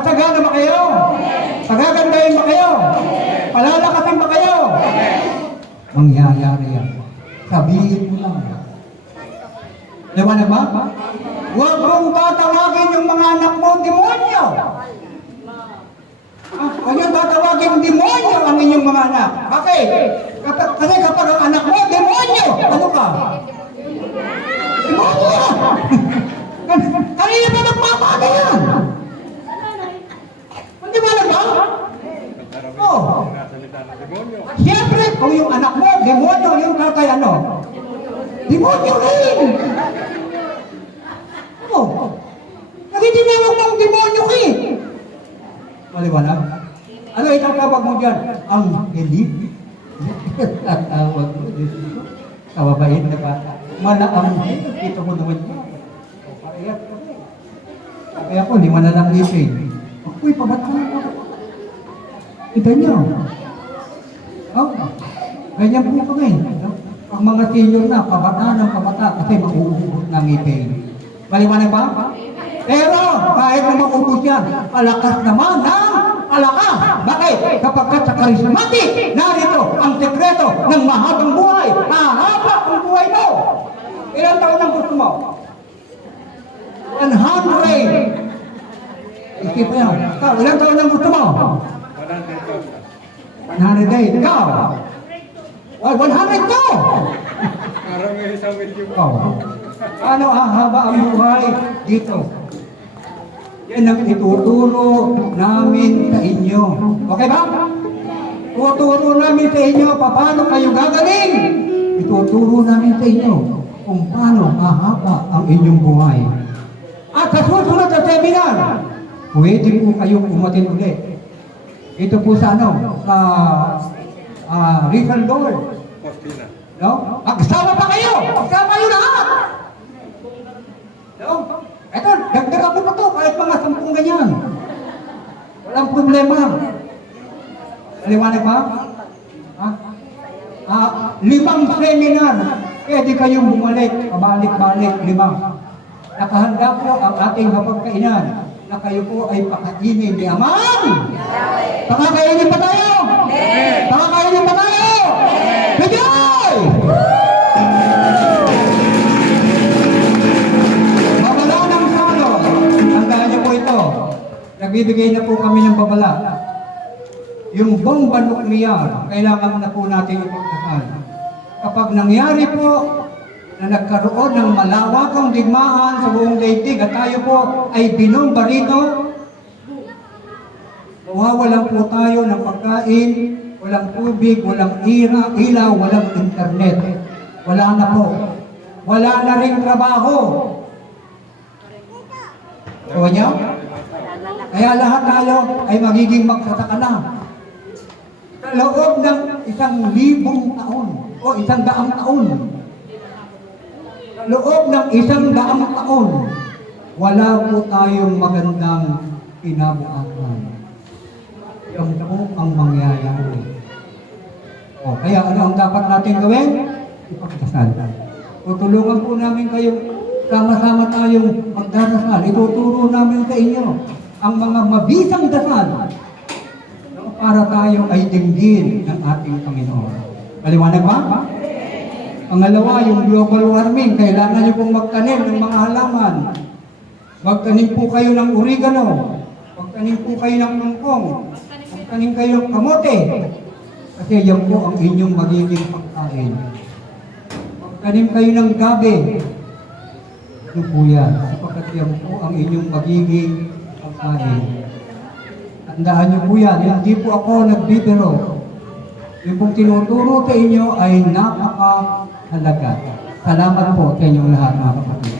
Sasagana ba kayo? Pagagandahin ba kayo? Palalakasin ba kayo? Mangyayari yan. Sabihin mo lang. Liwanag ba? Huwag mong tatawagin yung mga anak mo, demonyo. Huwag yung tatawagin demonyo ang inyong mga anak. Bakit? Kasi kapag ang anak mo, demonyo, ano ka? Demonyo! Kanina pa nagpapagay yan. Hindi ba alam ba? Oo. Siyempre, kung yung anak mo, demonyo, yung kakay ano? Demonyo rin! Oo. Nagtitinawag mo ang demonyo ka eh. Maliwanag? Ano itatawag mo dyan? Ang elite? Tatawag mo, Diyos ko. Kawabait na bata. Malaang mo. Ito mo naman dyan. Kaya ako, 5 na lang ipin. Ako'y pabata na ako. Kita niyo. Oh, ganyan po kami. Ang mga senior na, pabata ng pabata kasi mauubos ng ipin. Maliwanag ba? Pero kahit na maubos yan, palakas naman ng palakas. Bakit? Kapagkat sa karismatik, narito ang sekreto ng mahabang buhay. Mahaba ang buhay mo. Ilang taon ang gusto mo? 100. Isip mo yan. Ikaw, ilang taon ang gusto mo? 100. Ikaw? 100 to! Parang may isang medyo. Ikaw? Ano haba ang buhay dito? Yan ang ituturo namin sa inyo. Okay ba? Tuturo namin sa inyo paano kayo gagaling. Ituturo namin sa inyo kung paano mahaba ang inyong buhay. At sa susunod na seminar, pwede po kayong umatin ulit. Ito po sa ano? Sa Rizal Door. No? Magsama pa kayo! Magsama kayo lahat! No? Ito, dagdagan ko pa to kahit mga 10 ganyan. Walang problema. Maliwanag ba? 5 seminar. Pwede kayong bumalik, pabalik-balik, 5. Nakahanda po ang ating hapagkainan na kayo po ay pakainin ni Amang. Pakakainin pa tayo? Pakakainin pa tayo? Bigay! Babala ng salot. Tandaan niyo po ito. Nagbibigay na po kami ng babala. Yung bomba nuklear, kailangan na po natin ipagdasal. Kapag nangyari po na nagkaroon ng malawakang digmaan sa buong daigdig at tayo po ay binomba rito, mawawalan po tayo ng pagkain, walang tubig, walang ilaw, walang internet. Wala na po. Wala na rin trabaho. Tawa niyo? Kaya lahat tayo ay magiging magsasaka na. Sa loob ng 1,000 taon o 100 taon, sa loob ng 100 taon, wala po tayong magandang kinabukasan. Yan po ang mangyayari. O, kaya ano ang dapat natin gawin? Ipagdasal. Tutulungan po namin kayo, sama-sama tayong magdarasal. Ituturo namin sa inyo ang mga mabisang dasal para tayo ay dinggin ng ating Panginoon. Maliwanag ba? Pangalawa, yung global warming, kailangan nyo pong magtanim ng mga halaman. Magtanim po kayo ng oregano. Magtanim po kayo ng mangkong. Magtanim kayo ng kamote. Kasi yan po ang inyong magiging pagkain. Magtanim kayo ng gabi. Ano po yan? Sapagkat yan po ang inyong magiging pagkain. Tandaan nyo po yan. Hindi po ako nagbibiro. Yung pong tinuturo sa inyo ay napakahalaga. Salamat po sa inyong lahat, mga kapatid.